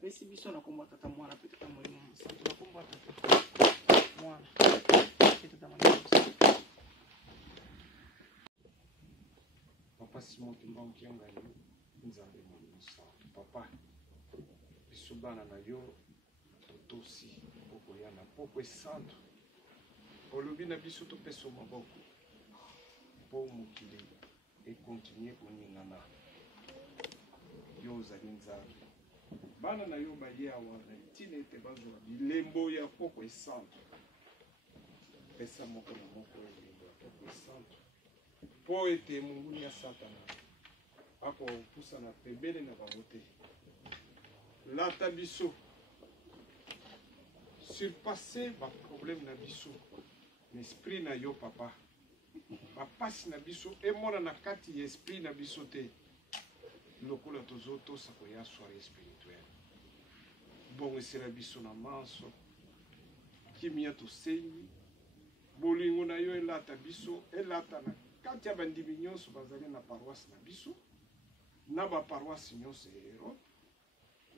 bapesi biso na kombo tata mwana pe tata molimo mosantu na kombo tata mwana pe tata molimo mosantu. Papa Simon Kimbangu Kianga yo nzambe molimo mosantu. Papa biso bana na yo totosi poko ya na poko esantu olobi na biso topesa maboko mpo mokili ekontinue koningana yo ozali nzambe. Bana na yo baye awa na ntina ete bazwa bilembo ya poko esantu. Pesa moko na moko bilembo ya poko esantu mpo ete monguni ya Satana akopusana pembeni na bango te. Lata biso surpasser ba problème na biso l'esprit na yo papa bapasi na biso emona na kati ya esprit na biso te lokola tozotosa koya soirée spirituelle. Bongo esila biso na manso kimia tosengi bolingo na yo elata biso elata na kati ya bandimi nyonso bazali na paroisse na biso na baparoisse nyonso ya Europe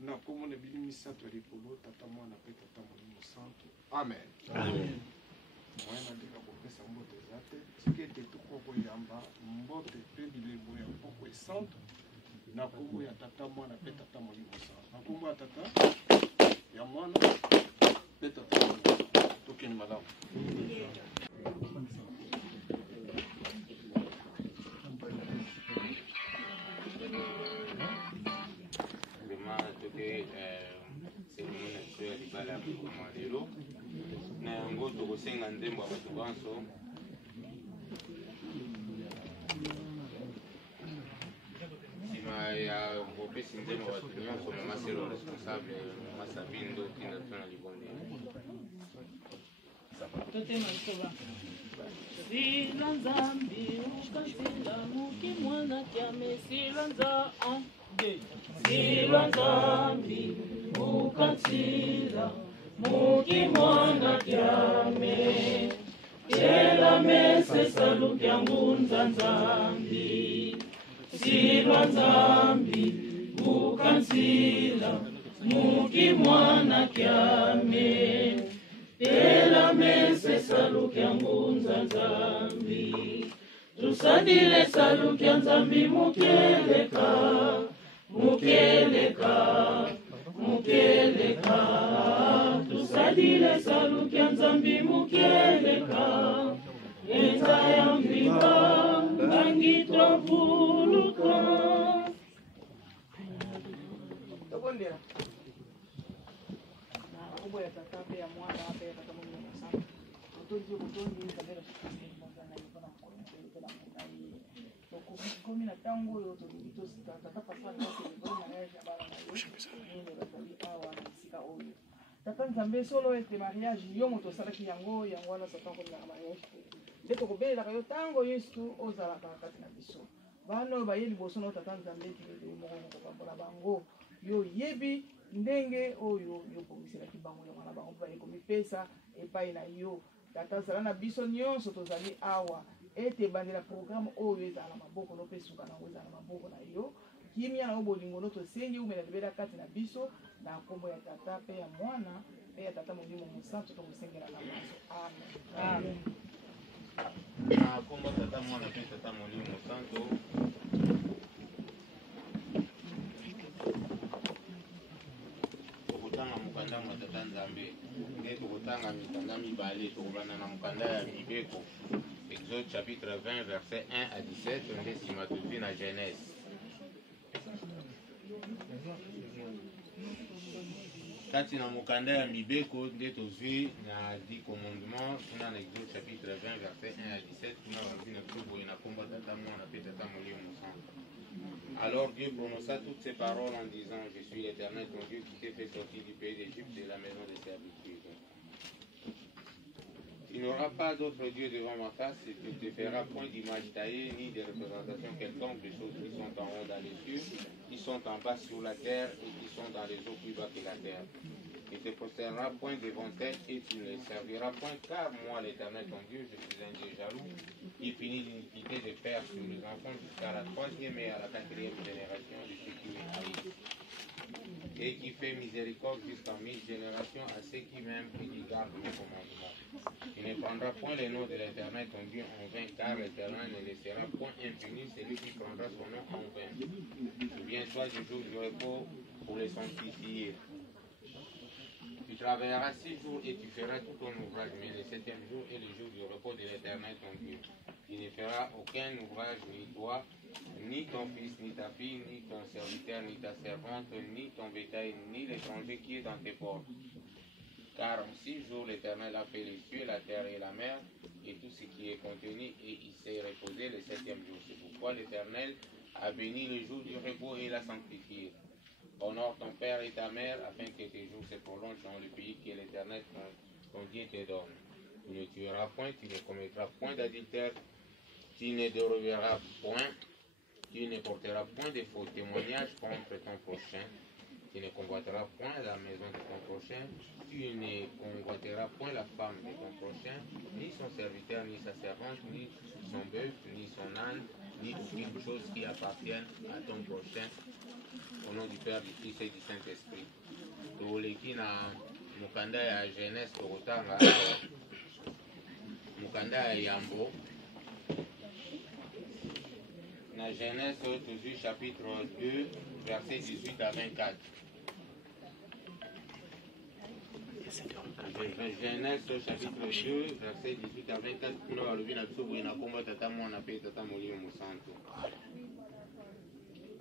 na kombo na bino misato ya likolo tata mwana pe tata molimo mosantu. Amen. Amen. Mwana ndeka kopesa mbote eza te soki ete tokokoyamba mbote mpe bilembo ya poko esantu na kombo ya tata mwana pe tata molimo mosantu na kombo ya tata ya mwana pe tata molimo mosantu. Tokeni malamu. na yango tokosenga ndembo ya bato banso nsima ya kopesi ndembo ya bato nyonso mama selo responsable mama sabindo tinda to na libonde totema lisoba sila nzambi ukasila muki mwana kyame sila nzambi ukasila muki mwana kyame ela mese saluki yangu nzambi silwa nzambi ukansila muki mwana kyame ela mese saluki yangu nzambi tusadile saluki ya nzambi mukeleka tusadile saluki ya nzambi mukeleka enza ya mbinga ngangi twavuluka tokondela na kombo ya tata pe ya mwana pe ya tata molimo mosantu otondi otondi kabela komi na ntango oyo tolingi tosika tata papa naotelefone mariage ya bana na yo nini bazali awa na esika oyo tata nzambe solo ete mariage yo moto osalaki yango wana satan komilaka mariage nde tokobelelaka yo ntango yesu ozalaka kati na biso bana oyo baye liboso na yo tata nzambe ekileli moko mpona bango yo yebi ndenge oyo yokomiselaki bango yango na bango mpo baye komipesa epai na yo tata zala na biso nyonso tozali awa ete bandela programme oyo ezala na maboko no pe suka nango ezala na maboko na yo kimia na bolingo no tosengi umela libela kati na biso na kombo ya tata pe ya mwana pe ya tata molimo mosantu tokosengela na maso. Amen. na kombo tata mwana pe tata molimo mosantu tokotanga mokanda mwa tata nzambe nde tokotanga mikanda mibale tokobanda na mokanda ya mibeko Exode chapitre 20 verset 1 à 17 nde nsima tozwi na Genèse. Kati na mokanda ya mibeko nde tozwi na 10 commandements kuna na Exode chapitre 20 verset 1 à 17 kuna bazwi na biso boye na kombo tata mwana pe tata molimo mosantu. Alors Dieu prononça toutes ces paroles en disant: Je suis l'Éternel ton Dieu qui t'ai fait sortir du pays d'Égypte de la maison de servitude. Il n'y aura pas d'autre Dieu devant ma face, et tu ne te feras point d'image taillée, ni de représentation quelconque des choses qui sont en haut dans les cieux, qui sont en bas sur la terre, et qui sont dans les eaux plus bas que la terre. Il ne te prosterneras point devant elles, et tu ne les serviras point, car moi, l'Éternel ton Dieu, je suis un Dieu jaloux, qui finit l'iniquité des pères sur les enfants jusqu'à la 3e et à la 4e génération de ceux qui me haïssent. et qui fait miséricorde jusqu'en 1000 générations à ceux qui m'aiment et qui gardent mes commandements. Il ne prendra point le nom de l'Éternel ton Dieu en vain, car l'Éternel ne laissera point impuni celui qui prendra son nom en vain. Souviens-toi du jour du repos pour le sanctifier. Tu travailleras 6 jours et tu feras tout ton ouvrage, mais le 7e jour est le jour du repos de l'Éternel ton Dieu. Tu ne feras aucun ouvrage, ni toi, ni ton fils, ni ta fille, ni ton serviteur, ni ta servante, ni ton bétail, ni l'étranger qui est dans tes portes. Car en 6 jours l'Éternel a fait les cieux, la terre et la mer, et tout ce qui est contenu, et il s'est reposé le 7e jour. C'est pourquoi l'Éternel a béni le jour du repos et l'a sanctifié. Honore ton père et ta mère, afin que tes jours se prolongent dans le pays que l'Éternel ton Dieu te donne. Tu ne tueras point, tu ne commettras point d'adultère, tu ne déroberas point, tu ne porteras point de faux témoignages contre ton prochain, tu ne convoiteras point la maison de ton prochain, tu ne convoiteras point la femme de ton prochain, ni son serviteur, ni sa servante, ni son bœuf, ni son âne, ni aucune chose qui appartienne à ton prochain. Au nom du Père, du Fils et du Saint-Esprit. Toleki na mukanda ya Genèse tokotanga mukanda ya Yambo. Na Genèse toujours chapitre 2, versets 18 à 24. Genèse chapitre 2, verset 18 à 24. Kuna balobi na biso boye na komba tata mwana pe tata molimo mosantu.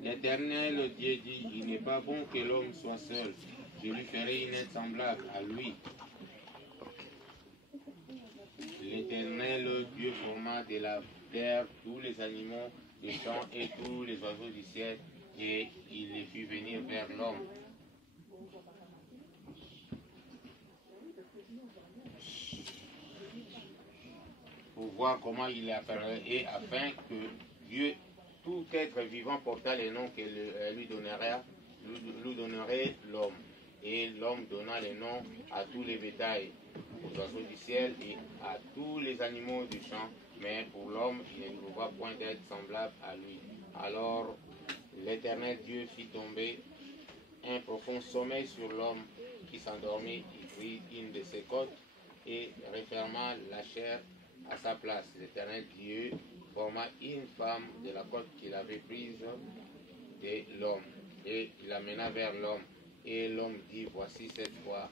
L'Éternel Dieu dit, il n'est pas bon que l'homme soit seul. Je lui ferai une aide semblable à lui. L'Éternel Dieu forma de la terre tous les animaux des champs et tous les oiseaux du ciel, et il les fit venir vers l'homme. Pour voir comment il les appellerait, et afin que Dieu, tout être vivant, porta les noms que lui donnerait l'homme. Et l'homme donna les noms à tous les bétails, aux oiseaux du ciel et à tous les animaux du champ. Mais pour l'homme, il ne trouva point d'être semblable à lui. Alors l'Éternel Dieu fit tomber un profond sommeil sur l'homme qui s'endormit. Il prit une de ses côtes et referma la chair à sa place. L'Éternel Dieu forma une femme de la côte qu'il avait prise de l'homme et il l'amena vers l'homme. Et l'homme dit, voici cette fois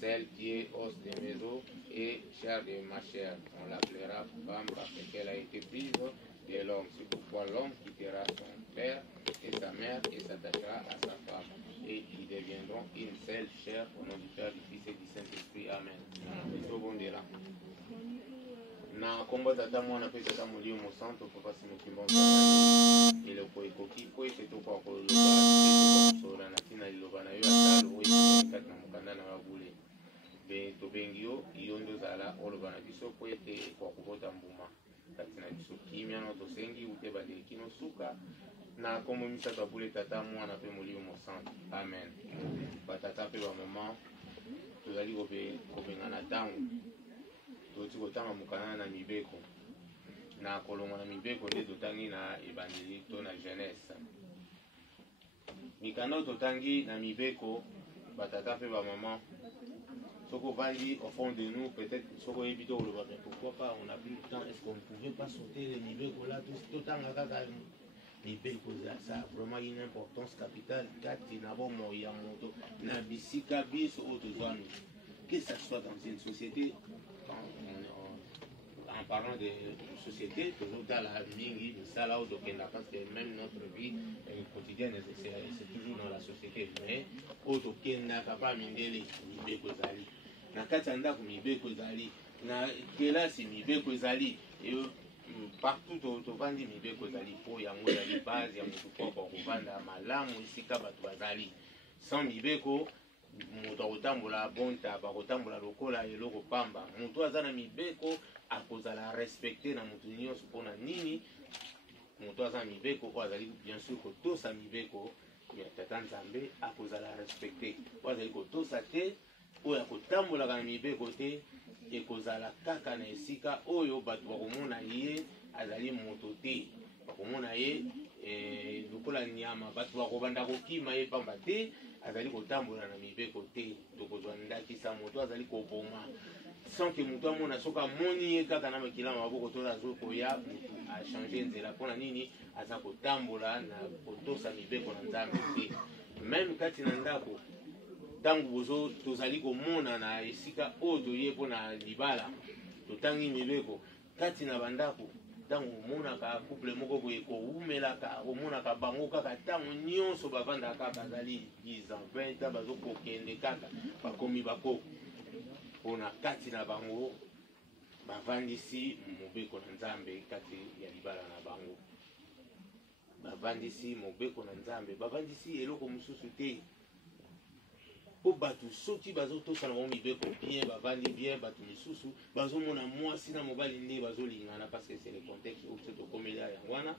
celle qui est os de mes os et chair de ma chair. On l'appellera femme parce qu'elle a été prise de l'homme. C'est pourquoi l'homme quittera son père et sa mère et s'attachera à sa femme. Et ils deviendront une seule chair au nom du Père, du Fils et du Saint-Esprit. Amen. Na kombo tata mwana pe tata molimo mosantu papa simukimba msalani ile ko ikoki ko ete to kwa ko loba to so na tina liloba na yo atalo o ikoki na mukanda na babule be to bengio yondo zala oloba na biso ko ete kwa kubota mbuma katina biso kimya no to sengi ute bale kino suka na kombo misata bule tata mwana pe molimo mosantu. Amen. Batata pe ba mama to zali ko be ngana tangu toti kotanga mukana na mibeko na kolonga na mibeko nde totangi na ebandeli to na jeunesse mikano totangi na mibeko batata pe ba maman soko vandi au fond de nous peut-être soko éviter au loba mais pourquoi pas on a plus de temps, est-ce qu'on ne pouvait pas sauter les mibeko là totanga kaka mibeko ça a vraiment une importance capitale kati na bomo ya moto na bisika biso otozwami que ça soit dans une société. En parlant de société, toujours dans la mingi, ça là où parce que même notre vie quotidienne, c'est toujours dans la société. Mais auto kenda kapa mindele mibeko zali. Na katanda ku mibeko zali. Na kelasi mibeko zali. Et partout au vandi mibeko zali po ya ngo zali base ya mutu kwa kuvanda malamu isika batu bazali. Sans mibeko moto akotambola bonta bakotambola lokola eloko pamba moto aza na mibeko akozala respecte na moto nyonso mpona nini moto aza na mibeko oyo azali bien sûr kotosa mibeko tata nzambe akozala respecte oyo azali kotosa te oyo akotambolaka na mibeko te ekozala kaka na esika oyo bato bakomona ye azali moto te bakomona ye lokola nyama bato bakobanda kokima ye pamba te azali kotambola na mibeko te tokozwa ndakisa moto azali koboma sans que moto amona soki amoni ye kaka na makila maboko to azokoya motu achange nzela mpona nini aza kotambola na kotosa mibeko na nzambe te. Meme kati na ndako ntango tozali komona na esika oyo toye mpona libala totangi mibeko kati na bandako ntango omonaka couple moko boye koumelaka omonaka bango kaka ntango nyonso bavandaka kaka azali 10 ans 20 ans bazokokende kaka bakomi bakoko mpona kati na bango bavandisi mobeko na nzambe kati ya libala na bango, bavandisi mobeko na nzambe, bavandisi eloko mosusu te. Po bato soki bazotosana bango mibeko bien bavandi bien bato misusu bazomona mwasi na mobali nde bazolingana parce que c'est le contexte où se tokomeli yango wana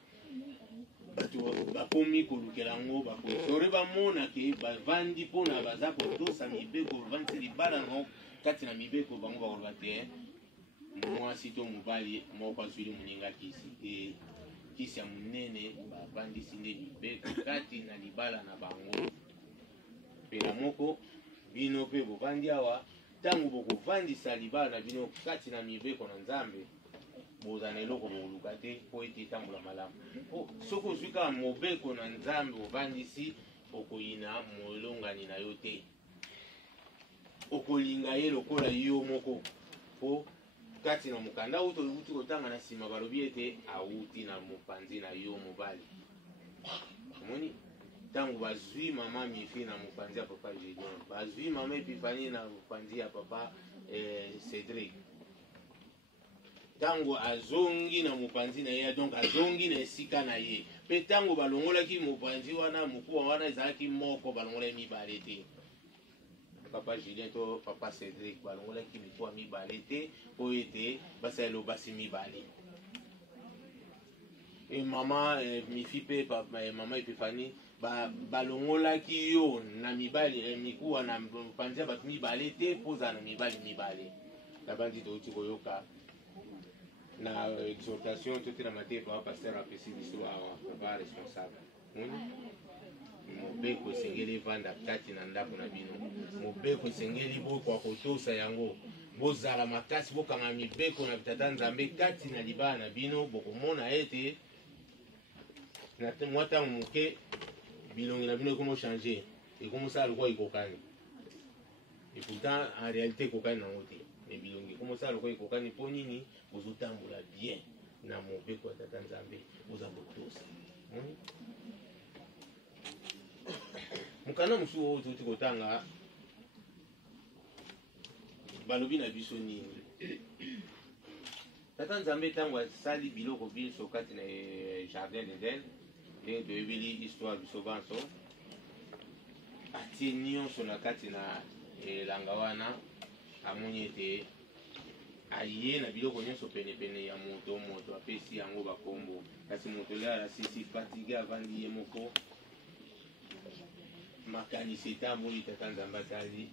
bato bakomi kolukela yango bakosore bamona ke bavandi mpona baza kotosa mibeko bavandisi libala nango kati na mibeko bango bakoloba te mwasi to mobali moko azwili moninga kisi te kisi ya monene bavandisi nde mibeko kati na libala na bango. Pela moko bino pe bovandi awa ntango bokovandisa libala na bino kati na mibeko na nzambe boza na eloko bokoluka te mpo ete etambola malamu. Soki ozwi kaka mobeko na nzambe ovandisi okoyina molongani na yo te, okolinga ye lokola yo moko mpo kati na mokanda oyo toluti kotanga na nsima balobi ete awuti na mopanzi na yo mobali. Omoni ntango bazwi mama Mifi na mopanzi ya papa Julien, bazwi mama Epifani na mopanzi ya papa Cédric, ntango azongi na mopanzi na ye donc azongi na esika na ye mpe ntango balongolaki mopanzi wana mokuwa wana ezalaki moko balongola mibale te. Papa Julien to papa Cédric balongolaki mokuwa mibale te po ete basalelo basi mibale. Et mama Mifi pe mama Epifani balongolaki yo na mibali mikuwa na mopanzi ya bato mibale te poza na mibali mibale. Nabandi touti koyoka na exhortation tote na mateya papa pasteur apesi biso awa papa responsable. Mobeko esengeli evanda kati na ndako na bino, mobeko esengeli bokwa kotosa yango, bozala makasi bokanga mibeko na bitata nzambe kati na libala na bino. Bokomona ete na mwa ntango moke bilongi na bino ekomo changer, ekomosala lokwa ekokani, et pourtant en réalité ekokani nango te, mais bilongi ekomosala lokwa ekokani mpo nini bozotambola bien na mobeko ya tata nzambe boza kotosa. Mokanda mosusu oyo toti kotanga balobi na biso nini tata nzambe ntango asali biloko biso kati na jardin d'Eden ndenge toyebeli histoire biso banso atie nyonso na kati na elanga wana amoni ete aye na biloko nyonso penepene ya moto apesi yango bakombo, kasi moto le alasisi fatigue avandi ye moko makanisi etamboli tata nzambe atali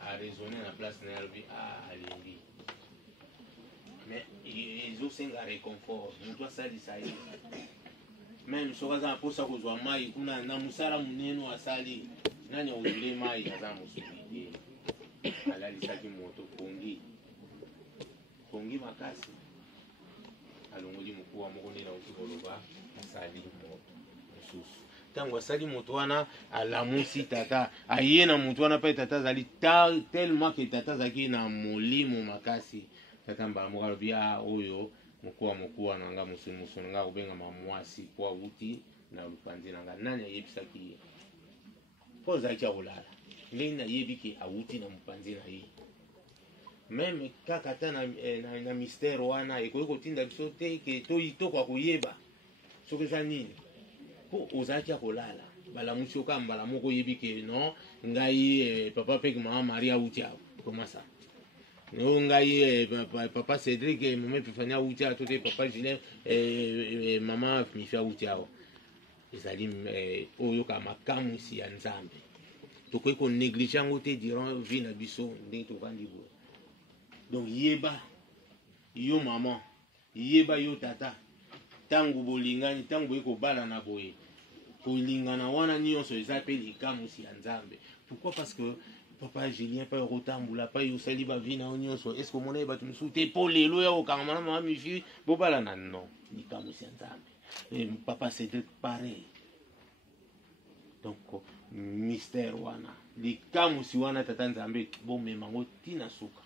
araisonne na place na ye alobi alingi mais ezosenga réconfort moto asalisa ye meme soki aza na mposa kozwa mai kuna na mosala monene asali nani aozwile mai aza mosuki te, alalisaki moto pongi makasi alongoli mokuwa moko nde nauti koloba asali moto mosusu. Ntango asali moto wana alamusi tata aye na moto wana mpe tata azali tellement ke tata azalaki na molimo makasi. Tata mbala moko alobi oyo mokuwa na nga mosu na nga kobengama mwasi po awuti na lupanzi na nga. Nani ayebisaki ye po azalaki akolala ndenge nayebi ke awuti na mopanzi na ye. Meme kaka ata na mystère wana ekoki kotinda biso te ke tokoka koyeba soki eza nini po ozalaki akolala balamusi oka mbala moko oyebi ke non ngai papa mpe mama Marie awuti awa komasa no ngai papa Cédric mama Epifani awuti awa to te papa Julien mama Mifi awuti awa. Ezali oyoka makamwisi ya nzambe tokoki konéglige yango te durant vie na biso ndenge tovandi boye. Donc yeba yo mama, yeba yo tata, ntango bolingani ntango boye kobala na boye kolingana wana nyonso eza pe likamusi ya Nzambe. Pourquoi? Parce que papa Julien pa rotambula pa yosali ba vina nyonso. Est-ce que mona ba tumsu te po lelo ya okangana mama mifi bobala na non likamusi ya Nzambe. Et papa c'était pareil. Donc mystère wana likamusi wana tata Nzambe bomema ngo tina suka.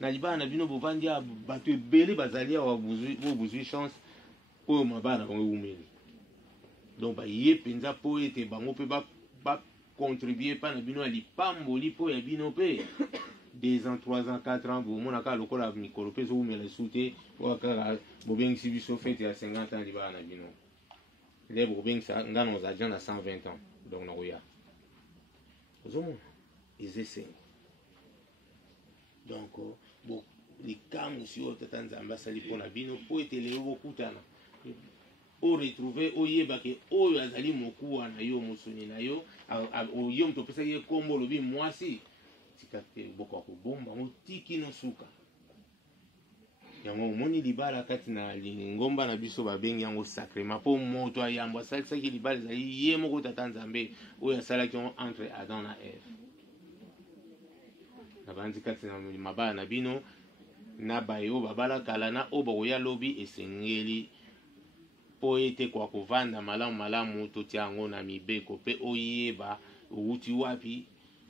Na libana na bino bovandi ya bato ebele bazali ya bozwi chance oyo mabana bango umeli. Donc ba ye penza po ete bango pe ba contribuer pa na bino ya lipamboli po ya bino pe 2 ans 3 ans 4 ans bomona ka lokola mikolo pe zo umela sute wakaka bobengisi biso fete ya 50 ans libana na bino. Les bobengisa ngana za jana 120 ans. Donc na roya ozomo ils essaient. Donc bon les camus sur tata Nzambe sali pona bino po etele bokutana o retrouver oyeba ke oyo azali mokuwa na yo musuni na yo oyo mtopesa ye kombo lobi mwasi tikate boko ko bomba motiki no suka yango moni libala kati na lingomba na biso babengi yango sacrement po moto ayamba salaki libala ezali ye moko tata Nzambe oyo asalaki entre Adam na Eve na bandi kati na mabala na bino na bayo babala kala na oboya lobi esengeli po ete kwa kovanda malamu totia yango na mibeko pe oyeba outi wapi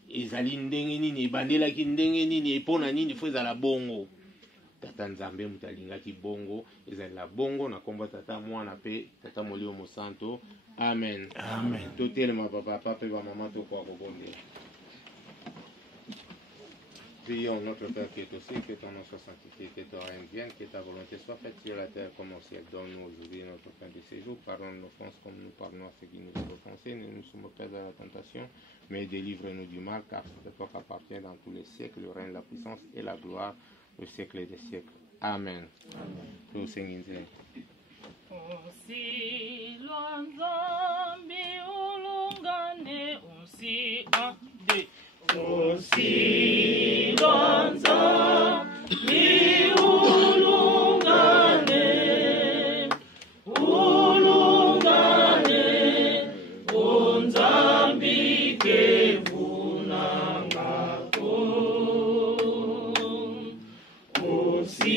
ezali ndenge nini ebandelaki ndenge nini epona nini fo ezala bongo tata Nzambe mutalingaki bongo ezali la bongo na komba tata mwana pe tata Molimo Mosanto amen amen totelema papa pe ba mama to kwa kobondela. Prions notre Père qui est au ciel, que ton nom soit sanctifié, que ton règne vienne, que ta volonté soit faite sur la terre comme au ciel. Donne-nous aujourd'hui notre pain de séjour, pardonne nos offenses comme nous pardonnons à ceux qui nous ont offensés, ne nous soumets pas à la tentation, mais délivre-nous du mal, car c'est toi qu'appartient dans tous les siècles le règne, la puissance et la gloire, au siècle des siècles. Amen. Nous singons. Onsi Nzambe ulungane onsi ade onsi Nzambe ulungane onzambi kevunangako onsi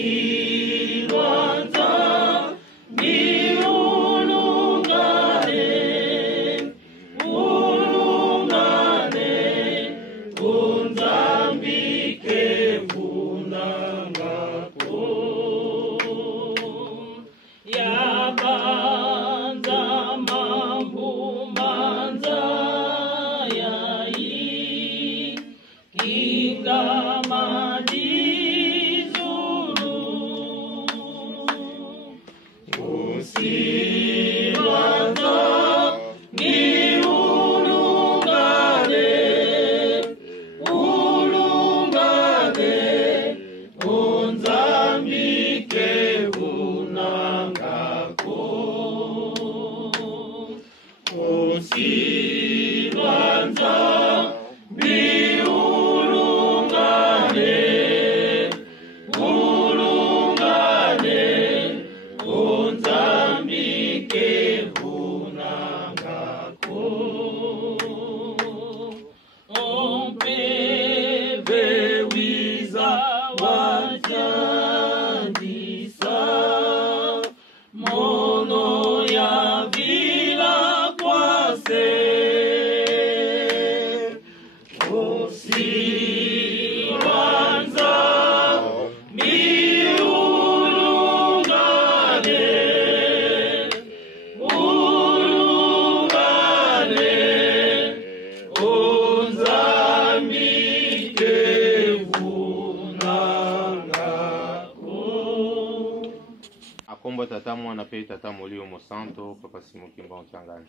tata mwana pe tata Molimo Mosanto papa Simon Kimba Otiangani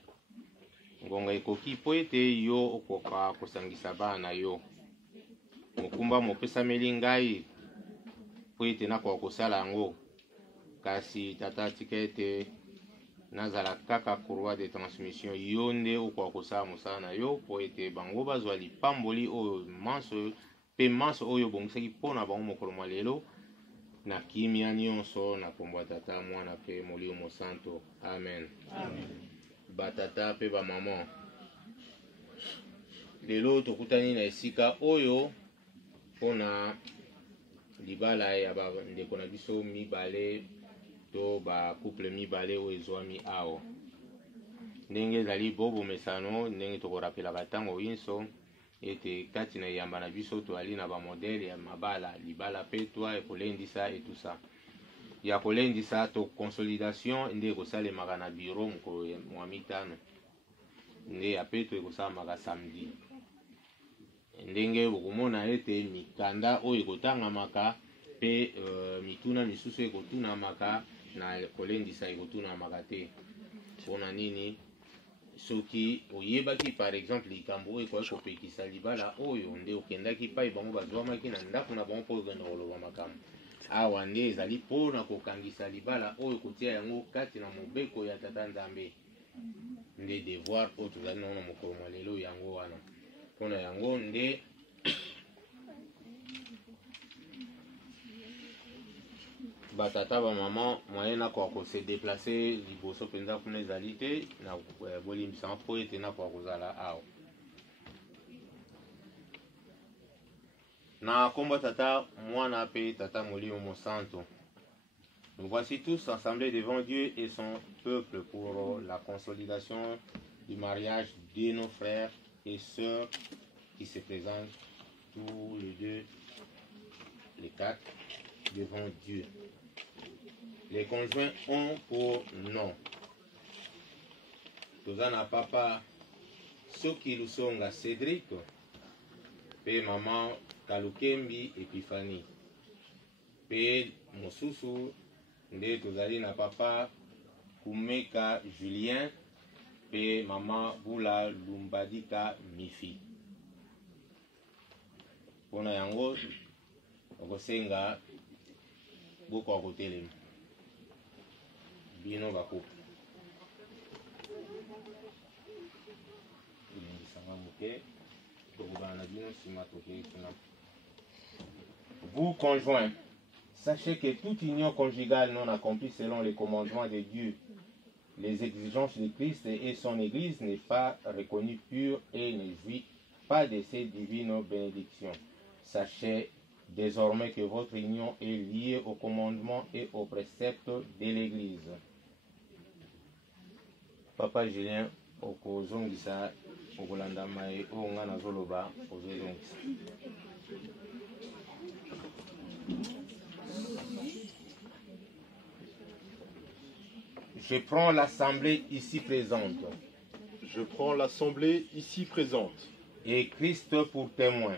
ngonga ekoki po ete yo okoka kosangisa bana yo mokumba mopesameli ngai po ete nakoka kosala yango kasi tata tika ete nazala kaka courroie de transmission yo nde okoka kosala mosala na yo po ete bango bazwa lipamboli oyo manso oyo bongisaki mpona bango mokolo mwa lelo na kimia nyonso na kombo tata mwana pe Molimo Mosanto amen, amen. batata pe ba maman. Lelo tokutani na esika oyo pona libala ya ba ndeko na biso mibale to ba couple mibale oyo ezwami awa. Ndenge ezali bobo mesano ndenge tokorapelaka ntango nyonso ete kati na yamba na biso toali na bamodele ya mabala libala pe twa ekolendisa etusa ya kolendisa to consolidation nde ekosalemaka na biro mokolo mwa mitano nde ya pe to ekosalamaka samedi ndenge bokomona ete mikanda oyo ekotangamaka pe mituna misusu ekotunamaka na kolendisa ekotunamaka te mpona nini soki oyebaki par exemple likambo oyo ekoki kopekisa libala oyo nde okendaki pai bango bazwamaki na ndako na bango mpo okenda koloba makambo awa nde ezali mpona kokangisa libala oyo kotia yango kati na mobeko ya tata nzambe nde devoir oyo tozali nango na mokolo mwa lelo yango wana mpona yango nde batata bamama moyen nakoka kose deplace liboso mpenza kuna ezali te na bolimbisanga mpo ete nakoka kozala awa na kombo tata mwana pe tata molimo mosanto. Nous voici tous assemblés devant Dieu et son peuple pour la consolidation du mariage de nos frères et sœurs qui se présentent tous les deux, les quatre, devant Dieu. Les conjoints ont pour nom Tozana Papa Soki Lusonga Cédric pe maman Kalukembi Epiphanie pe mosusu nde tozali na papa Kumeka Julien pe maman Bula Lumbadika Mifi. Pona yango okosenga boko akotelema bino bakupu vous conjoints, sachez que toute union conjugale non accomplie selon les commandements de Dieu, les exigences de Christ et son Église n'est pas reconnue pure et ne jouit pas de ses divines bénédictions. Sachez désormais que votre union est liée aux commandements et aux préceptes de l'Église. Papa Julien, okozongisa okolanda mai oyo nga nazoloba ozozongisa. Je prends l'assemblée ici présente. Je prends l'assemblée ici présente. Et Christ pour témoin.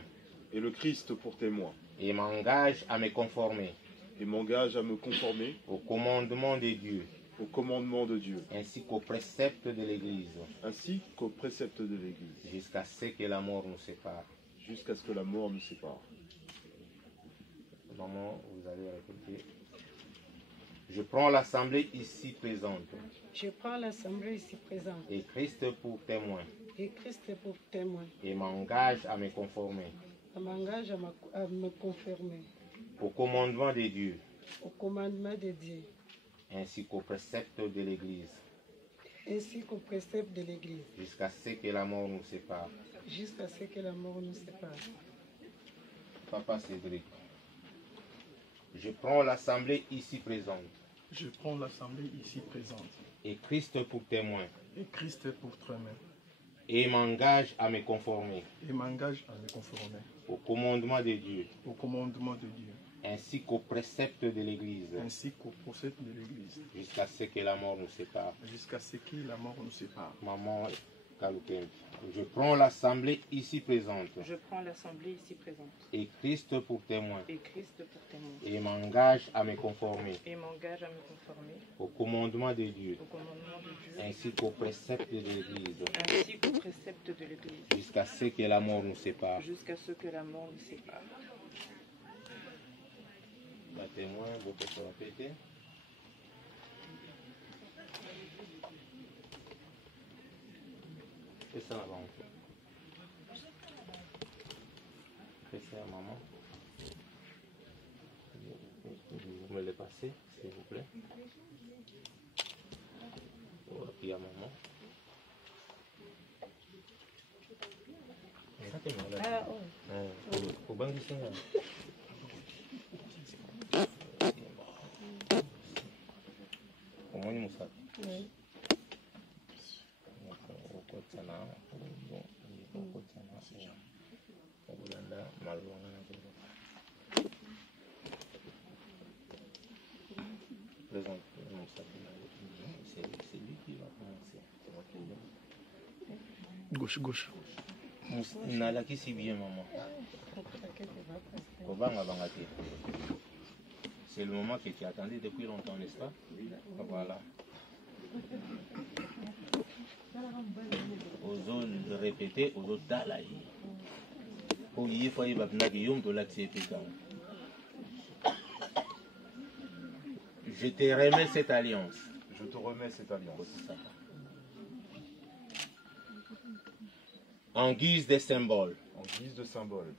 Et le Christ pour témoin. Et m'engage à me conformer. Et m'engage à me conformer. Au commandement de Dieu. Au commandement de Dieu. Ainsi qu'aux préceptes de l'Église. Ainsi qu'aux préceptes de l'Église. Jusqu'à ce que la mort nous sépare. Jusqu'à ce que la mort nous sépare. Maman, vous allez répéter. Je prends l'assemblée ici présente. Je prends l'assemblée ici présente. Et Christ pour témoin. Et Christ pour témoin. Et m'engage à me conformer. Je m'engage à me conformer. Au commandement de Dieu. Au commandement de Dieu. Ainsi qu'aux préceptes de l'Église. Ainsi qu'aux préceptes de l'Église. Jusqu'à ce que la mort nous sépare. Jusqu'à ce que la mort nous sépare. Papa Cédric. Je prends l'assemblée ici présente. Je prends l'assemblée ici présente. Et Christ pour témoin. Et Christ pour témoin. Et m'engage à me conformer. Et m'engage à me conformer. Au commandement de Dieu. Au commandement de Dieu. Ainsi qu'aux préceptes de l'Église. Ainsi qu'aux préceptes de l'Église. Jusqu'à ce que la mort nous sépare. Jusqu'à ce que la mort nous sépare. Maman Kalukembi. Je prends l'assemblée ici présente. Je prends l'assemblée ici présente. Et Christ pour témoin. Et Christ pour témoin. Et m'engage à me conformer. Et m'engage à me conformer. Au commandement de Dieu. Au commandement de Dieu. Ainsi qu'aux préceptes de l'Église. Ainsi qu'aux préceptes de l'Église. Jusqu'à ce que la mort nous sépare. Jusqu'à ce que la mort nous sépare. La témoin, vous pouvez se répéter. Fais ça avant. Fais ça, maman. Vous me le passez, s'il vous plaît. Et puis à maman. C'est lui qui va commencer. Gauche, gauche. Nalaki si bien, maman. C'est le moment que tu attendais depuis longtemps, n'est-ce pas? Voilà. Aux autres de répéter, aux autres d'alaï. Pour y faire, il va venir de l'accepter. Je te remets cette alliance. Je te remets cette alliance. En guise de symbole. En guise de symbole.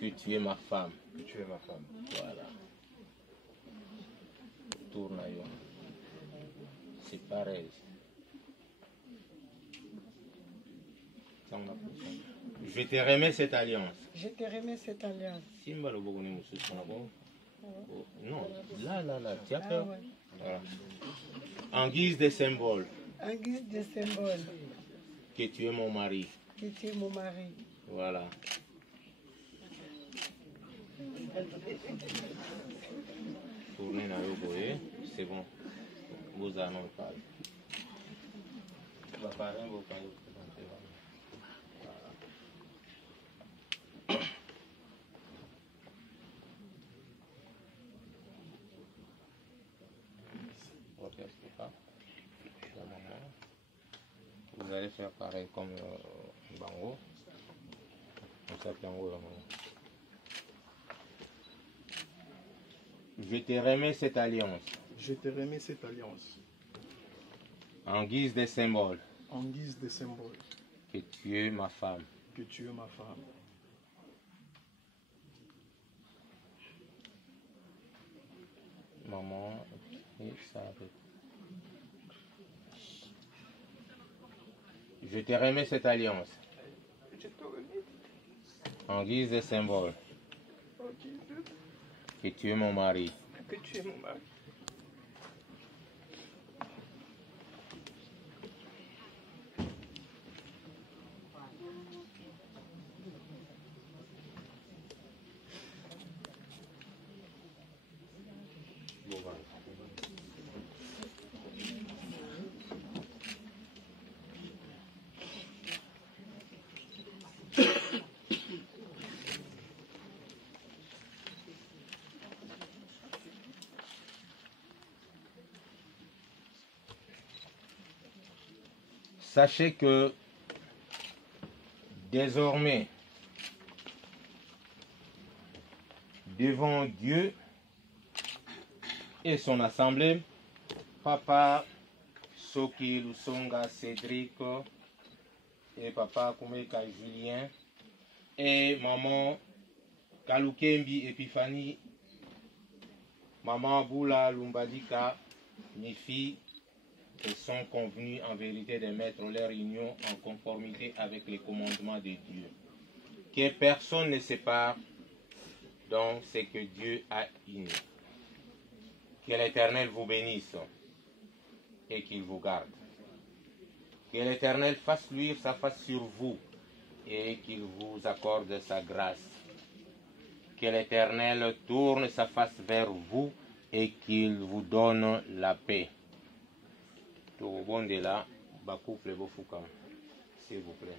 Que tu es ma femme. Que tu es ma femme. Voilà. Tourne ailleurs. C'est pareil. Je te remets cette alliance. Je te remets cette alliance. Non, là, tu as Ah peur. ouais. Voilà. En guise de symbole. En guise de symbole. Que tu es mon mari. Que tu es mon mari. Voilà. Tournez dans le boyer, c'est bon. Vous en parlez. Va parler, vous parlez. Vous allez faire pareil comme Bango. Comme ça, Bango, je te remets cette alliance. Je te remets cette alliance. En guise de symbole. En guise de symbole. Que tu es ma femme. Que tu es ma femme. Maman, et ça avec. Je te remets cette alliance. En guise de symbole. Que tu es mon mari. Que tu es mon mari. Sachez que désormais, devant Dieu et son assemblée, Papa Soki Lusonga Cédric et Papa Koumeka Julien et Maman Kalukembi Epiphanie, Maman Boula Lumbadika, mes filles, ils sont convenus en vérité de mettre leur union en conformité avec les commandements de Dieu. Que personne ne sépare donc ce que Dieu a uni. Que l'Éternel vous bénisse et qu'il vous garde. Que l'Éternel fasse luire sa face sur vous et qu'il vous accorde sa grâce. Que l'Éternel tourne sa face vers vous et qu'il vous donne la paix. Tout bon de là, Bakouple Bofouka, s'il vous plaît.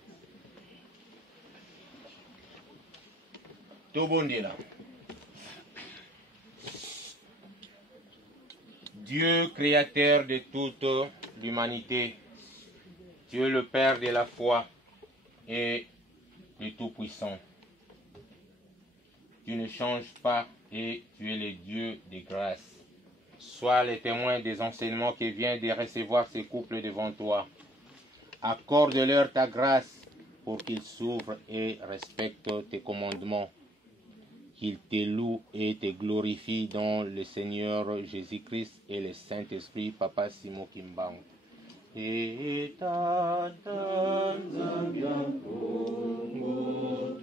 Tout bon de là. Dieu créateur de toute l'humanité, Dieu le Père de la foi et le Tout-Puissant. Tu ne changes pas et tu es le Dieu de grâce. Sois les témoins des enseignements que vient de recevoir ces couples devant toi. Accorde-leur ta grâce pour qu'ils s'ouvrent et respectent tes commandements. Qu'ils te louent et te glorifient dans le Seigneur Jésus-Christ et le Saint-Esprit, Papa Simo Kimbang. Et ta Tanzania Congo.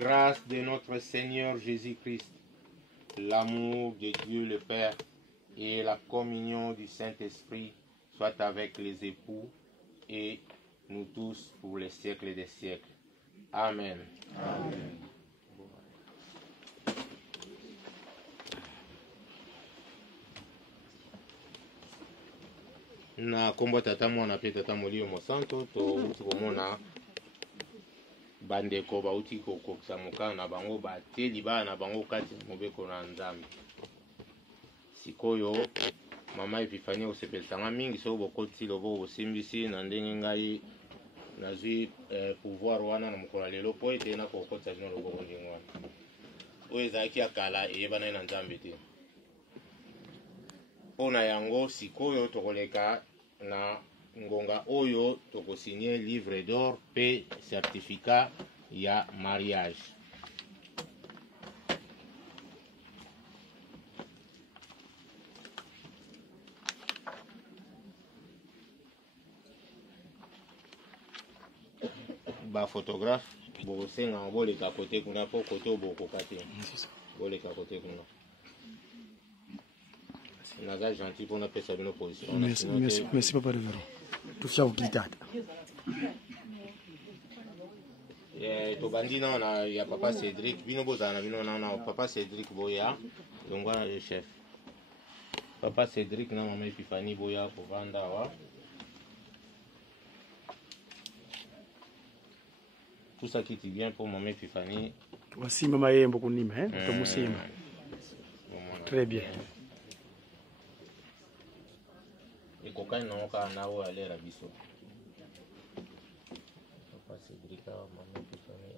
grâce de notre Seigneur Jésus-Christ, l'amour de Dieu le Père et la communion du Saint-Esprit soient avec les époux et nous tous pour les siècles des siècles. Amen. Amen. Na kombo tata mwana pe tata molio mosanto touti komona bandeko bauti kokokisa mokano na bango bateli bana na bango kati ya mobeko na Nzambe. Sikoyo mama Epifania kosepelisanga mingi soki bokoti loboko bosimbisi na ndenge ngai nazwi pouvoir wana na mokolo ya lelo po ete nakokotisa bino loboko ndenge wana oyo ezalaki ya kala eyebana na Nzambe te. Mpo na yango sikoyo tokoleka na ngonga oyo tokosigner livre d'or pe certificat ya mariage. Ba photographe bosenga boleka kote kuna po kote bokoka te. Boleka kote kuna. Naza gentil pour notre pesa bino position. Merci papa révérend. Tout ça au kitata. To bandi na ya papa Cédric bino bozana bino na papa Cédric boya longwa le chef. Papa Cédric na mama Epifanie boya ko vanda wa. Tout ça qui est bien pour maman Epifanie. Voici maman Yembo kunima tomusima. Très bien. Et cocaïne non ka na o aller la biso. Papa Cédric maman Epifanie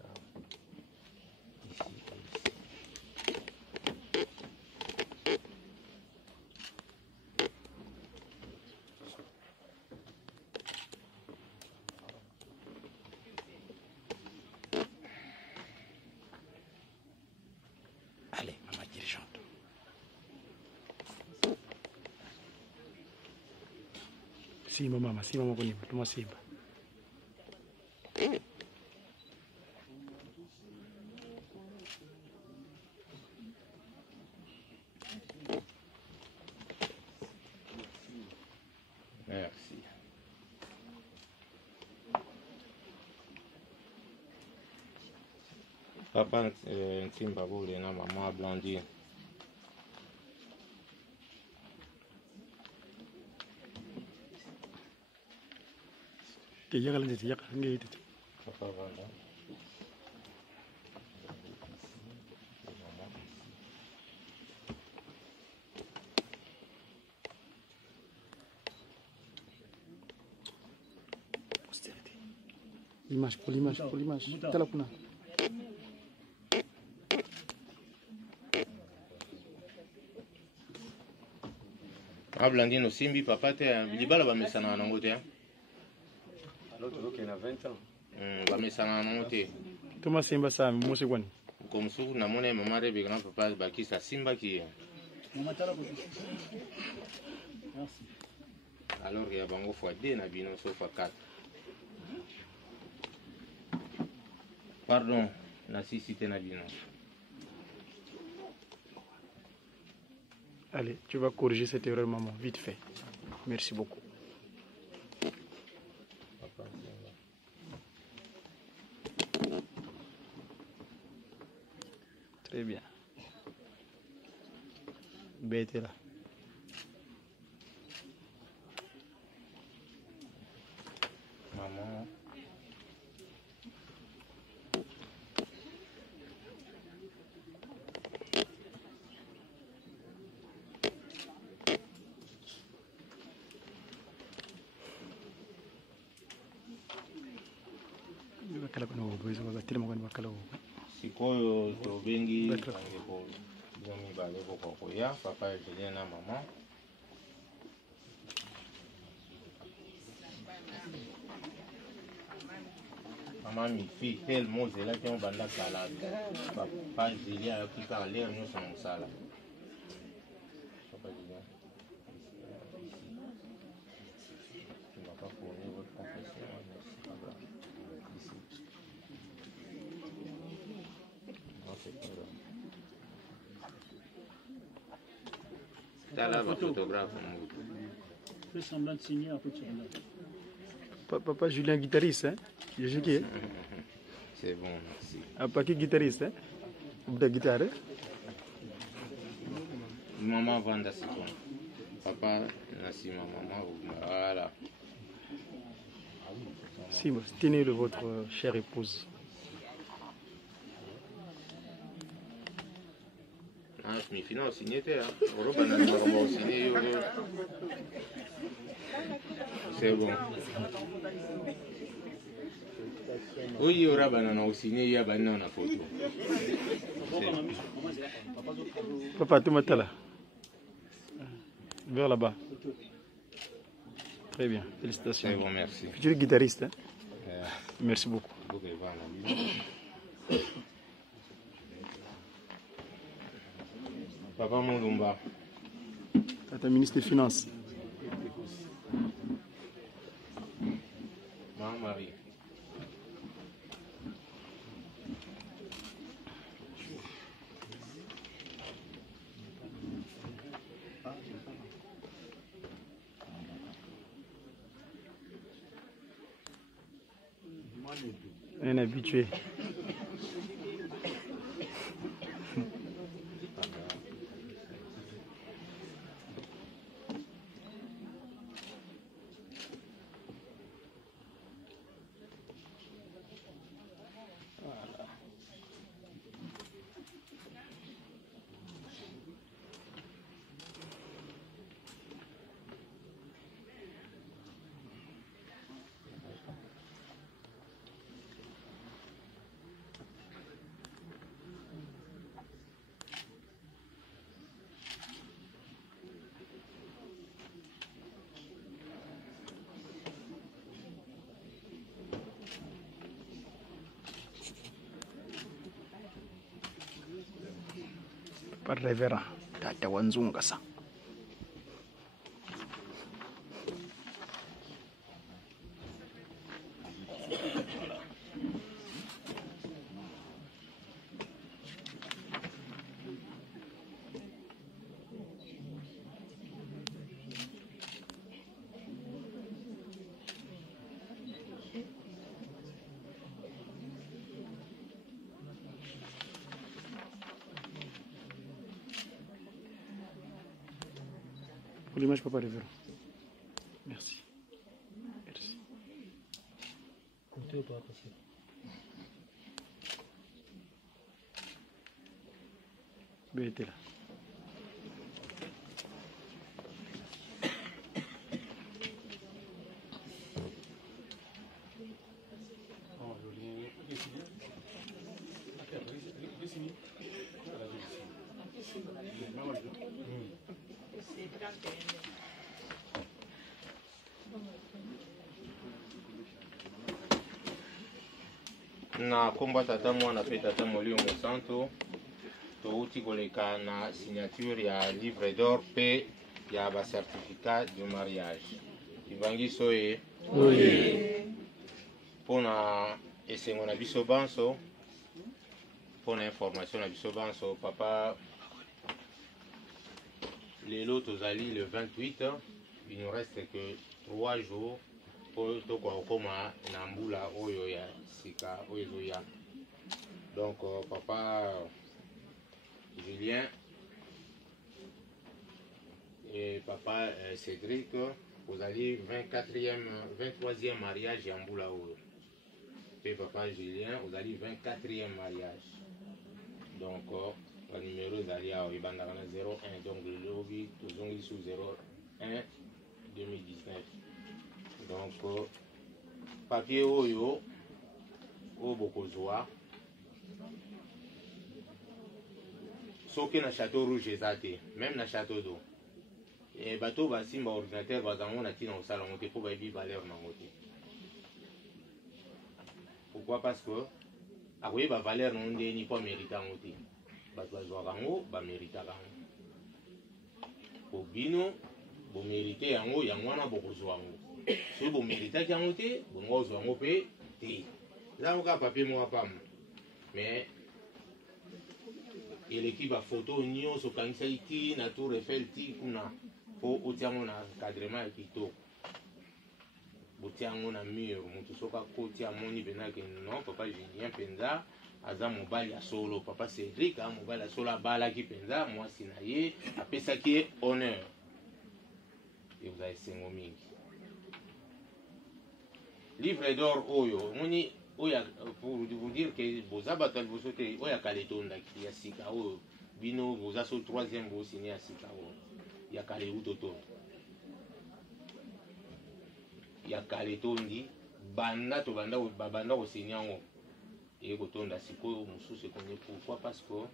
Allez, maman dirigeante. Simba mama, simba kunima, tuma simba. Merci. Papa Ntimba bole na maman Blandine. Te yakala ndete yakala ngeyite. Papa Vanda. L'image, pour l'image, pour l'image. Talapuna. Blandine osimbi papa te libala bamesana nango te. L'autre qui a 20 ans. Bamesana nango te. Tuma simba sa mose kwani. Comme suku na mona mama rebe grand papa bakisa simba ki. Alors il y a bango fois 2 na bino so fois 4. Pardon, na cité na bino. Allez, tu vas corriger cette erreur, maman, vite fait. Merci beaucoup. Très bien. Bête là. Maman. Sikoyo tobengi bandeko bino mibale bokokoya papa Julien na mama. Mama mi fi tel mozela ki on banda kala papa Julien akika l'air nyonso na mosala. Papa Julien. Tu n'as pas fourni votre confession. tala ba photographe. Fais semblant de signer après tu regardes. Papa Julien guitariste, hein? Je qui est? C'est bon, merci. Papa qui guitariste, hein? Vous de guitare? Maman Vanda c'est bon. Papa Nassi maman, voilà. Si, tenez le votre chère épouse. Ah, je m'y finis au signété, hein. Au signé, c'est bon. Oui, il y aura banana au ciné, il y a banana photo. Papa, tu m'as là. Vers là-bas. Très bien, félicitations. C'est bon, merci. Tu es guitariste, hein? Merci beaucoup. Papa Moulumba. Tata ministre des Finances. Maman Marie. Un habitué. Par révérend Tata Wanzungasa. Pour l'image, papa révérend. Merci. Merci. Comptez toi passer. Ben, était là. Na komba tata mwana pe tata Moliongo Santo touti koleka na signature ya livre d'or pe ya ba certificat de mariage. Ibangi soye. Oui. Pona esengo na biso banso. Pona information na biso banso papa lelo tozali le 28, il nous reste que 3 jours pour tokokoma na mbula oyo ya sika oyo ya. Donc papa Julien et papa Cédric, vous allez 23e mariage ya mbula oyo. Et papa Julien, vous allez 24e mariage. Donc le numéro d'aller à Ibandana 01, donc le lobby toujours sous 01 2019. Donc papier oyo o bokozwa soki na château rouge ezate, même na château d'eau. Et bateau basimba ordinateur bazango na tina osala moté po bayebi valeur na moté. Pourquoi? Parce que akoyeba valeur na ndeni po mérita moté. Bato bazwaka yango baméritaka yango. Po bino bomérite yango yango wana bokozwa yango. Si vous méritez qu'il y a un thé, vous avez un thé. Là, on a papier, moi, pas. Mais eleki bafoto nyonso okangisa iti na tour Eiffel ti kuna mpo otia yango na encadrement ya kitoko botia yango na mur moto soki akoti amoni mpenza non papa Julien mpenza aza mobali ya solo papa Cédric a mobali ya solo abalaki mpenza mwasi na ye apesaki ye honneur eza esengo mingi livre d'or oyo moni oyo pour vous dire que boza bato ya liboso te oyo akala etondaki ya sika oyo bino boza so 3e bosini ya sika oyo ya kala eutoto ya kala etondi banda to babanda kosini yango eye kotonda sikoyo mosusu ekonye pourquoi parce que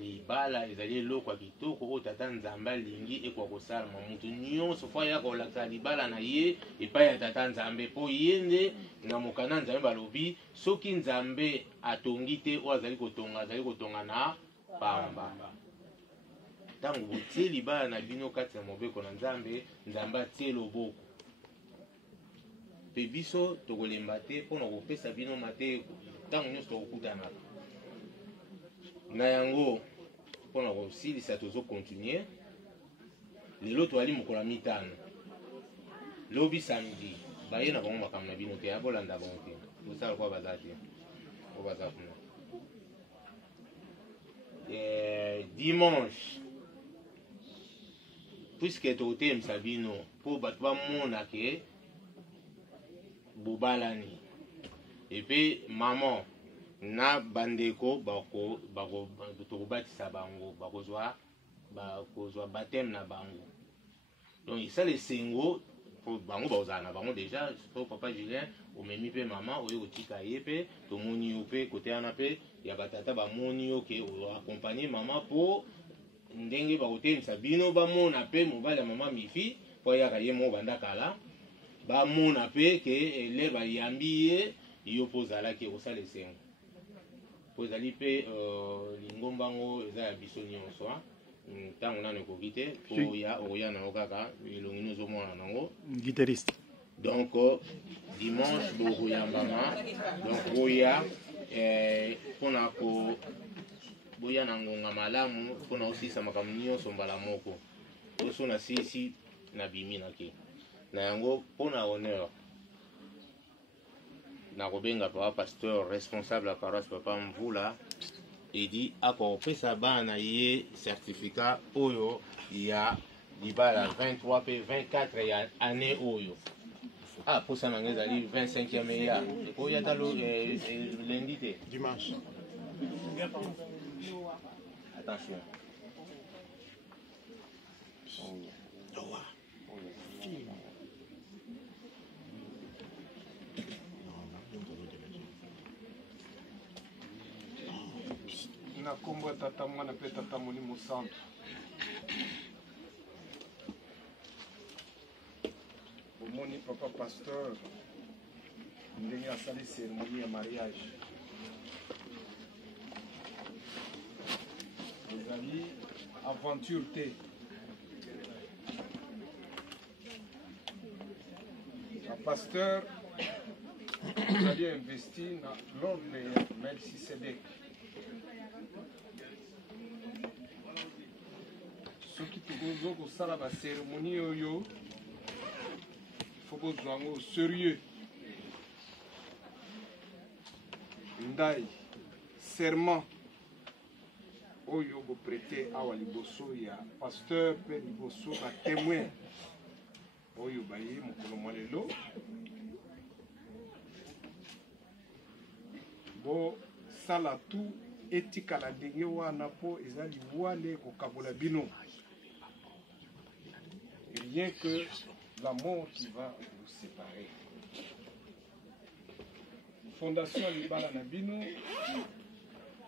libala ezali eloko ya kitoko oyo tata nzambe alingi ekoka kosalama motu nyonso fo ayaka kolakisa libala na ye epai ya tata nzambe mpo ye nde na mokanda nzambe balobi soki nzambe atongi te oyo azali kotonga na pamba ntango botie libala na bino kati ya mobeko na nzambe nzambe atie loboko mpe biso tokolemba te mpona kopesa bino mateko ntango nyonso tokokutanaka na yango mpona kosilisa tozokontinue lelo toali mokolo ya 5 lobi samedi baye na bango makambo na bino te abolanda bango te bosala kwa baza te o baza kuna dimanche puiske tokotelemisa bino mpo bato bamona ke bobalani epe maman na bandeko tokobatisa bango bakozwa bateme na bango donc esala esengo po bango bakozala na bango déjà po papa Julien omemi mpe mama oyo kotika ye mpe tomoni yo mpe kote wana mpe ya batata bamoni yo ke oakompagne mama mpo ndenge bakotelemisa bino bamona mpe mobali ya mama mifi po ayaka ye mo banda kala bamona mpe ke lere bayambi ye yo mpo ozalaki ekosala esengo mpo ezali mpe lingombango eza ya biso nyonso ntango nano ekoki te mpo okoya nango kaka elongi nozomona nango guitariste donc dimanche bokoyambama donc boya mpona boya na ngonga malamu mpona osisa makambo nyonso mbala moko oso na sisi na bimi nake na yango mpona honneur nakobenga papa pasteur responsable ya paroisse papa Mvula edi akopesa bana ye certificat oyo ya libala 23 pe 24 ya année oyo posa nango ezali 25e ya oyo ata lundi te Dimanche. attention na kombo ya tata mwana mpe tata molimo santo omoni papa pasteur ndenge asali cérémonie ya mariage ezali aventure te pasteur azali investi na l'ordre ya Melchisedek soki tokozo kosala baceremonie oyo fo kozwa yango sérieux ndai serment oyo boprete awa liboso ya pasteur mpe liboso batémoin oyo baye mokolo mwa lelo bosala tu etikala ndenge wana mpo eza liwale kokabola bino rien que la mort qui va vous séparer. Fondation ya libala na bino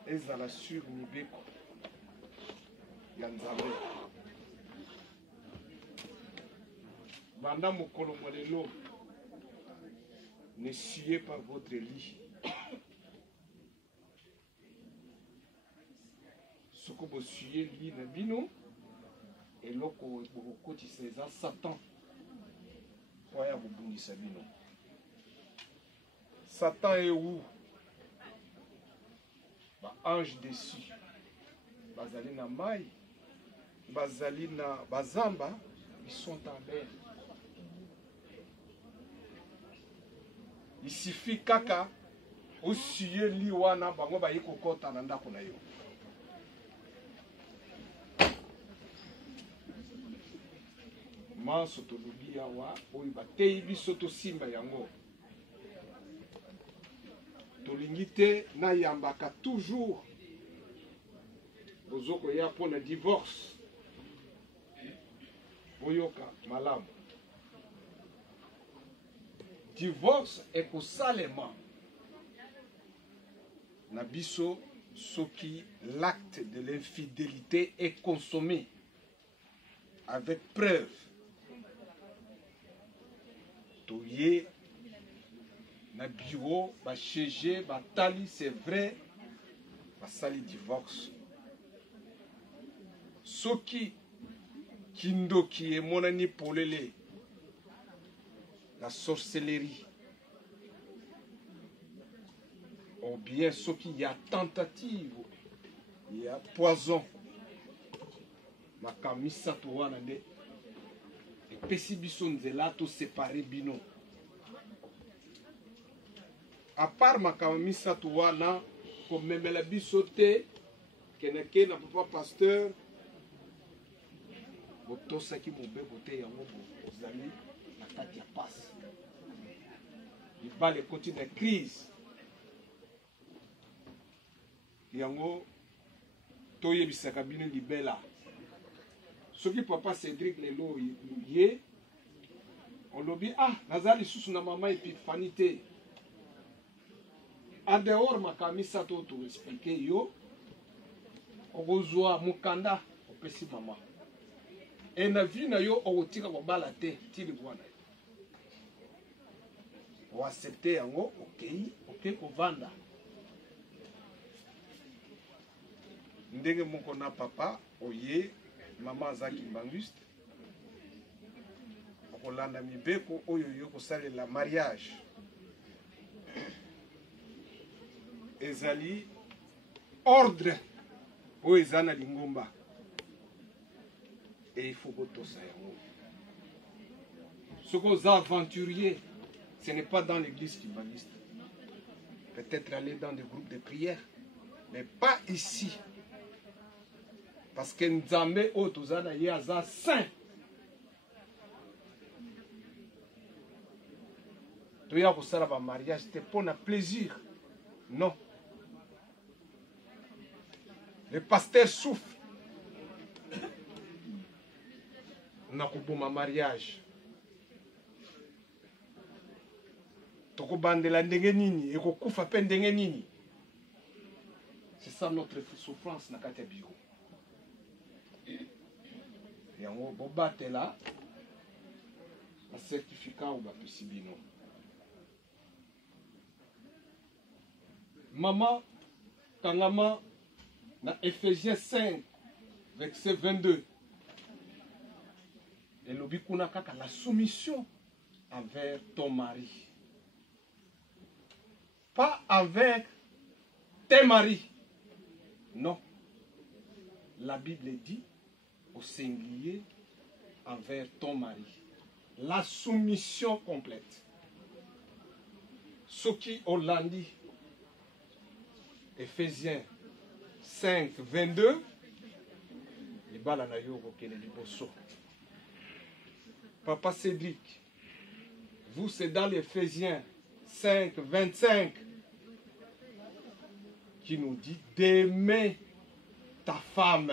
ezala sur mibeko ya nzambe banda mokolo mwa lelo ne suyez pas votre lit soko bosuye lit na bino eloko bokokotisa eza satan po aya kobungisa bino satan ewu baange dessus bazali na mai, bazali na bazamba, ils sont en l'air. Il suffit kaka osuye li wana bango bayi kokota na ndako na yo. Manso tolobi awa oyo bateyi biso tosimba yango. Tolingi te na yambaka toujours bozoko ya pona divorce. Boyoka malamu. Divorce ekosalema na biso soki l'acte de l'infidélité est consommé avec preuve. Toye na bureau ba cheje ba tali c'est vrai ba sali divorce. Soki kindoki emonani polele la sorcellerie, ou bien ce qu'il y a tentative, il y a poison. Makamisa towana ne epesi biso nzela to séparer bino. À part makamisa towana komemela biso te keneke na papa pasteur botosaki mobeko te yango ozali na kati ya pasi. Libala ekoti na crise yango toyebisaka bino libela. Soki papa Cédric lelo ye olobi nazali lisusu na mama Epifani te. En dehors makamisa to expliquer yo okozwa mukanda opesi mama. Et na vie na yo okotika kobala te tili bwana. O accepter yango ok kovanda. Ndenge moko na papa oye mama azaki banguste. Okolanda mibeko oyo yo kosalela mariage. Ezali ordre oyo ezana lingomba. Et il faut que tout ça. Ce qu'on a aventurier, ce n'est pas dans l'église qui baliste. Peut-être aller dans des groupes de prière, mais pas ici. Parce que Nzambe Otozana Yaza saint. Tu as pour ça mariage, c'était pour un plaisir. Non. Le pasteur souffre. Nakubuma mariage. Tokobandela ndenge nini ekokufa pe ndenge nini. C'est ça notre souffrance na kati ya biro. Yango bobatela un certificat ou bapesi bino. Maman kangama na Ephésiens 5 verset 22. Et l'obikuna kaka la soumission envers ton mari. Pas avec tes maris. Non. La Bible dit au singulier envers ton mari. La soumission complète. Ce qui Hollandi, Ephésiens 5, 22, Papa Cédric, vous c'est dans l'Éphésiens 5, 25 qui nous dit d'aimer ta femme.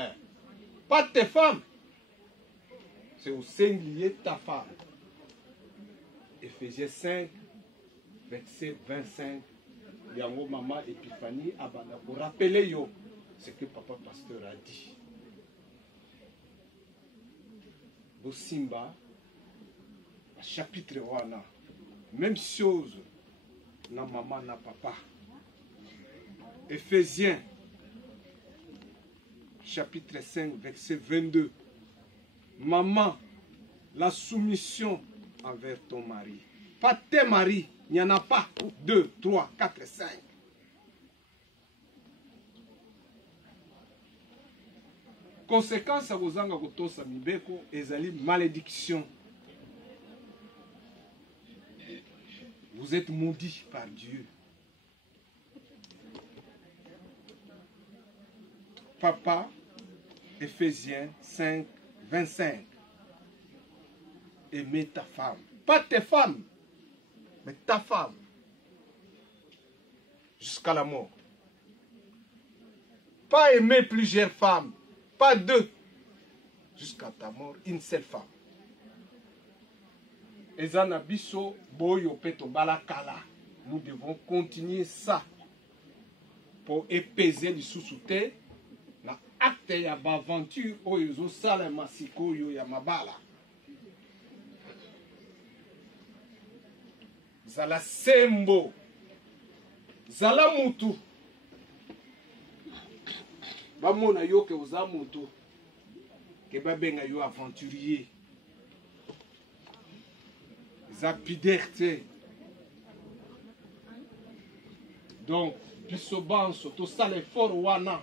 Pas tes femmes. C'est au singulier ta femme. Éphésiens 5, verset 25. Yango Maman Epifani Abana. Pour rappeler yo ce que Papa Pasteur a dit. Bosimba, chapitre 1, même chose, na maman, na papa. Éphésiens, chapitre 5, verset 22. Maman, la soumission envers ton mari. Pas tes maris, il n'y en a pas. 2, 3, 4, 5. conséquence ya kozanga kotosa mibeko ezali malédiction. Vous êtes maudits par Dieu. Papa, Éphésiens 5, 25. Aimez ta femme. Pas tes femmes, mais ta femme. Jusqu'à la mort. Pas aimer plusieurs femmes. Pas deux. Jusqu'à ta mort, une seule femme. Ezana biso boyo peto balakala. Nous devons continuer ça pour épaiser les sous-soutés. Na acte ya baventure oyo zo sala masiko oyo ya mabala. Zala sembo. Zala mutu. Bamona yo ke uza mutu. Ke babenga yo aventurier. Zapiderte. Donc, biso banso to sala effort wana.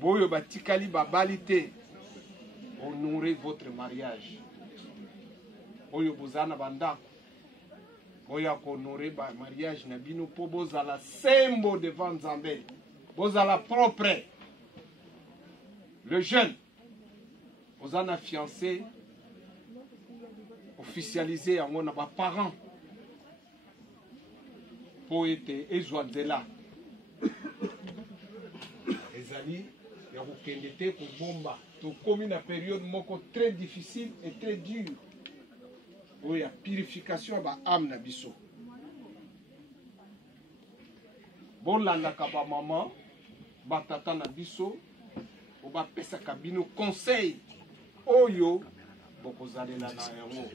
Boyo batikali babalite. Honorez votre mariage. Oyo bozana bandako. Boya honorer ba mariage na bino po bozala sembo devant Nzambe. Bozala propre. Le jeune. Bozana fiancé. Officialisé yango na ba parents. Po ete ezwandela. Ezali ya kokende te ko bomba. Tokomi na période moko très difficile et très dure. Oya purification ba âme na biso. Bolandaka ba maman, ba tata na biso, o ba pesa kabino conseil. Oyo bokozalela na yango.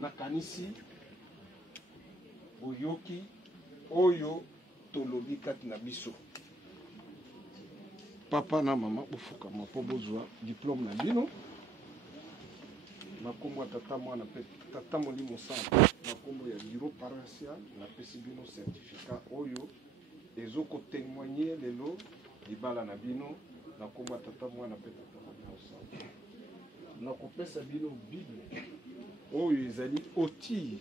Nakanisi oyoki oyo tolobi kati na biso. Papa na mama bofuka mapo bozwa diplôme na bino. Makombo tata mwana pe tata molimo sana. Makombo ya bureau paroissial na pesi bino certificat oyo ezoko témoigner lelo libala na bino na kombo tata mwana pe tata molimo sana. Na kopesa bino Bible oyo ezali outil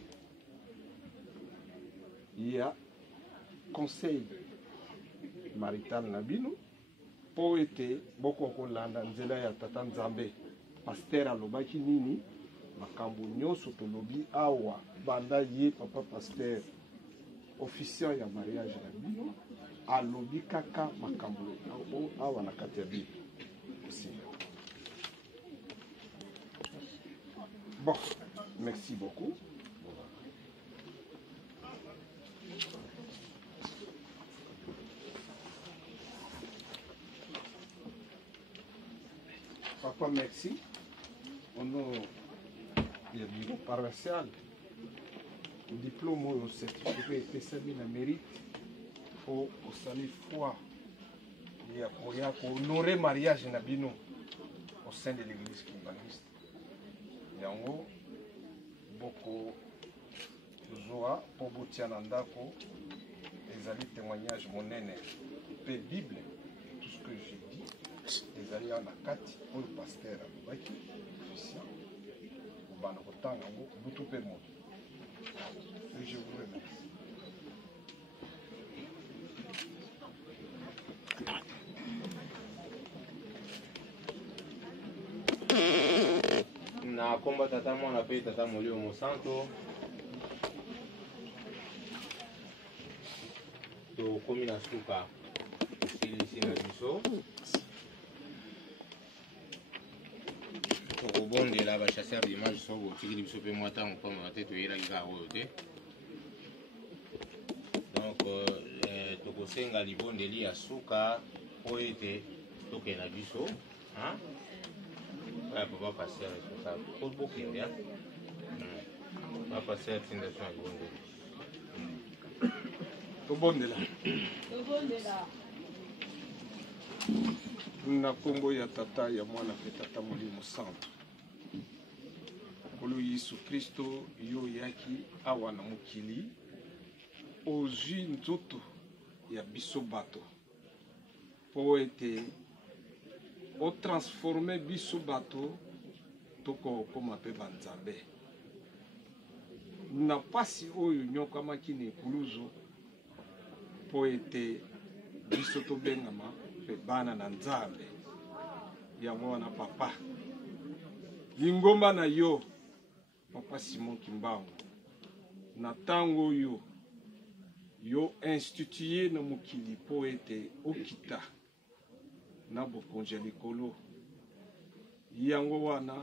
ya conseil marital na bino po ete boko kolanda nzela ya tata Nzambe. Pasteur alobaki nini makambo nyonso tolobi awa banda ye papa pasteur officiel ya mariage na bino alobi kaka makambo awa na kati ya Bible. Bon, merci beaucoup. Papa, merci. Au nom du bureau paroissial, le diplôme ou le certificat est servi la mérite pour salir foi et pour honorer le mariage nabino au sein de l'église kimbaniste. Yango, beaucoup de joie pour Boutianandako, les alliés témoignages monene, la Bible, tout ce que j'ai dit. Les alliés en akati pour le pasteur Abaki, officiel, au Banakotanga, au Boutoupermo. Et je vous remercie. Na komba tata mwana pe tata molio mosanto to komi na suka silisi na biso tokobondela bachasseur d'image so botikili biso mpe mwa ntango mpona te toyelaki kaka oyo te donc tokosenga libondeli ya suka po ete tokende na biso papa pasteur responsable pour beaucoup bien papa pasteur tindason ya libondeli tobondela na kombo ya tata ya mwana pe tata molimo santo kolo Yesu Kristo yo yaki awa na mokili ozwi nzoto ya biso bato pour ete o transformer biso bato toko koma pe banzambe na pasi oyo nyokamaki na ekuluzu po ete biso tobengama pe bana na nzambe yango wana papa lingomba na yo papa Simon Kimbangu na tango oyo yo institué na mokili po ete okita na bokonzi ya likolo yango wana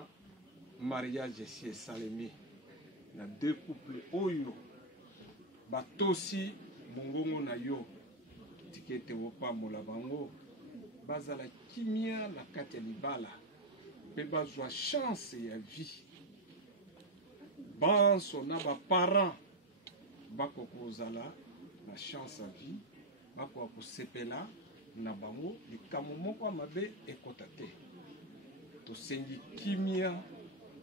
mariage esi esalemi na deux couples oyo batosi mongongo na yo tiki ete opambola bango bazala kimia na kati ya libala mpe bazwa chance ya vie banso na baparent bakokozala na chance ya vie bakoka kosepela na bango likambo moko ya mabe ekota te tosengi kimia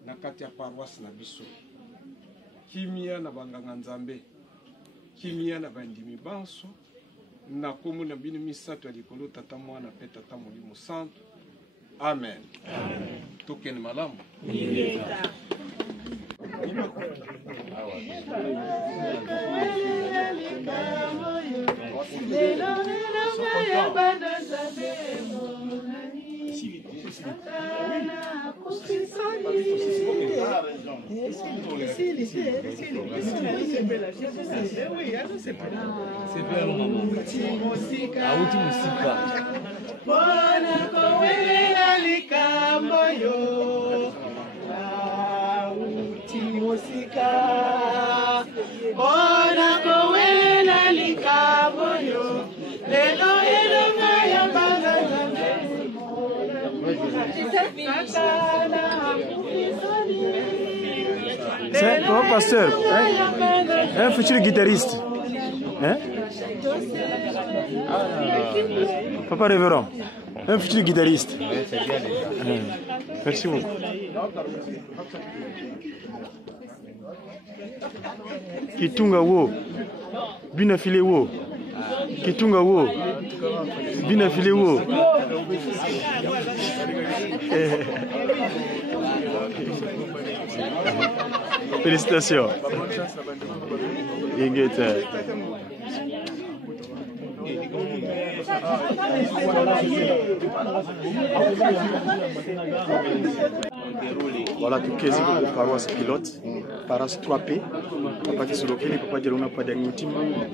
na kati ya paroisse na biso kimia na banganga nzambe kimia na bandimi banso na kombo na bino misato ya likolo tata mwana pe tata molimo santo amen, amen. Tokende malamu C'est un pasteur, un futur guitariste. Hein? Papa révérend, un futur guitariste. Merci beaucoup. Kitunga wo, bina file wo. Kitunga wo, bina file wo. Félicitations. Voilà tout quasi pour paroisse pilote, paroisse 3P. Papa qui se localise, papa qui a pas d'agnetim,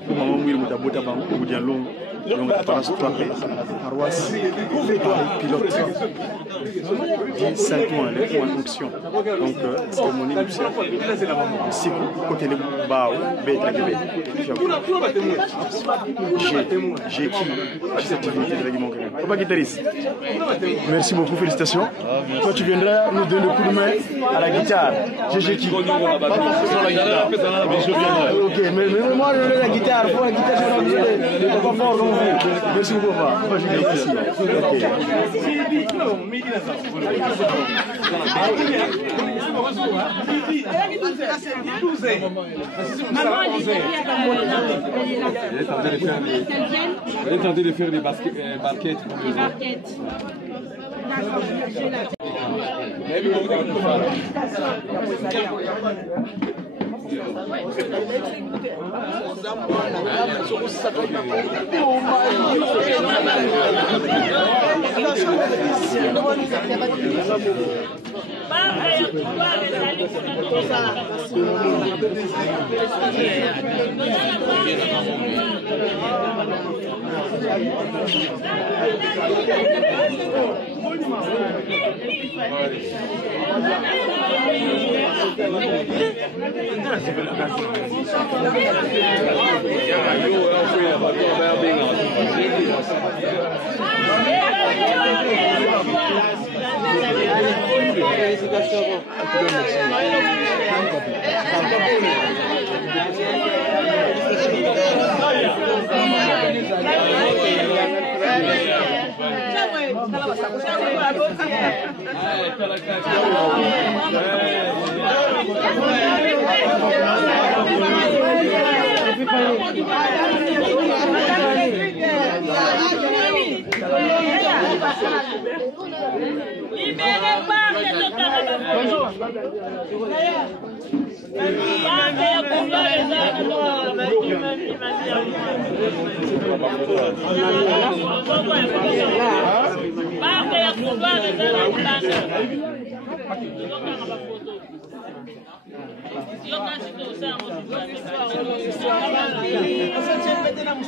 pour maman mourir mutabota bango ou bien long, donc paroisse 3P, paroisse pilote. Dit Saint-Ouen, les points en fonction. Donc cérémonie nuptiale. Si côté les bao, j'ai cette dignité de règlement. Papa guitariste. Merci beaucoup, félicitations. Toi tu viendras nous donner le coup de main à la guitare. J'ai qui. Ok, mais moi je veux la guitare. Pour la guitare, je vais pas fort comme vous. Merci beaucoup, papa. Elle est tentée de faire des barquettes. Des barquettes.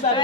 Yo